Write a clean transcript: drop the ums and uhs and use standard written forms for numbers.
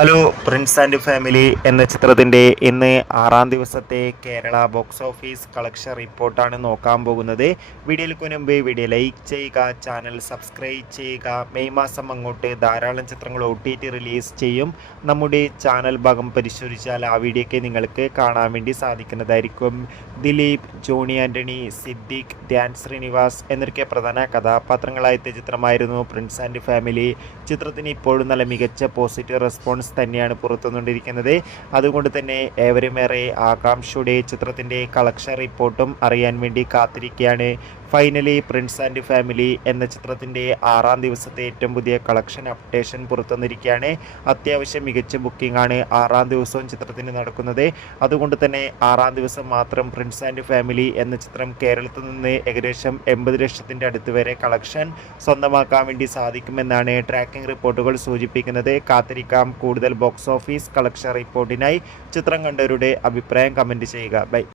Hello Prince and family എന്ന ചിത്രത്തിൻ്റെ ഇന്ന് 6-ാം ദിവസത്തെ കേരള ബോക്സ് ഓഫീസ് കളക്ഷൻ റിപ്പോർട്ടാണ് നോക്കാൻ പോകുന്നത്. വീഡിയോയ്ക്ക് മുൻപ് വീഡിയോ ലൈക്ക് ചെയ്യുക, ചാനൽ സബ്സ്ക്രൈബ് ചെയ്യുക. മെയ് മാസം അങ്ങോട്ട് ധാരാളം ചിത്രങ്ങൾ OTT റിലീസ് ചെയ്യും. നമ്മുടെ ചാനൽ ഭാഗം പരിശോധിച്ചാൽ ആ വീഡിയോയ്ക്ക് നിങ്ങൾക്ക് കാണാൻ വേണ്ടി സാധിക്കുന്നതായിരിക്കും. ദിലീപ്, ജോണി ആൻ്റണി, സിദ്ദിഖ്, ധ്യാൻ ശ്രീനിവാസ് എന്നൊക്കെ പ്രധാന കഥാപാത്രങ്ങളായ ചിത്രമായിരുന്നു പ്രിൻസ് ആൻഡ് ഫാമിലി. ചിത്രത്തിന് ഇപ്പോഴും നല്ല മികച്ച പോസിറ്റീവ് റെസ്പോൺസ് തന്നെയാണ് പുറത്തുവന്നുകൊണ്ടിരിക്കുന്നത്. അതുകൊണ്ട് തന്നെ ഏവരുമേറെ ആകാംക്ഷയുടെ ചിത്രത്തിൻ്റെ കളക്ഷൻ റിപ്പോർട്ടും അറിയാൻ വേണ്ടി കാത്തിരിക്കുകയാണ്. ഫൈനലി പ്രിൻസ് ആൻഡ് ഫാമിലി എന്ന ചിത്രത്തിൻ്റെ 6-ാം ദിവസത്തെ ഏറ്റവും പുതിയ കളക്ഷൻ അപ്ഡേഷൻ പുറത്തുവന്നിരിക്കുകയാണ്. അത്യാവശ്യം മികച്ച ബുക്കിംഗ് ആണ് 6-ാം ദിവസവും ചിത്രത്തിന് നടക്കുന്നത്. അതുകൊണ്ട് തന്നെ 6-ാം ദിവസം മാത്രം പ്രിൻസ് ആൻഡ് ഫാമിലി എന്ന ചിത്രം കേരളത്തിൽ നിന്ന് ഏകദേശം 80 ലക്ഷത്തിൻ്റെ അടുത്ത് വരെ കളക്ഷൻ സ്വന്തമാക്കാൻ വേണ്ടി സാധിക്കുമെന്നാണ് ട്രാക്കിംഗ് റിപ്പോർട്ടുകൾ സൂചിപ്പിക്കുന്നത്. കാത്തിരിക്കാം കൂടുതൽ ബോക്സ് ഓഫീസ് കളക്ഷൻ റിപ്പോർട്ടിനായി. ചിത്രം കണ്ടവരുടെ അഭിപ്രായം കമൻറ്റ് ചെയ്യുക. ബൈ.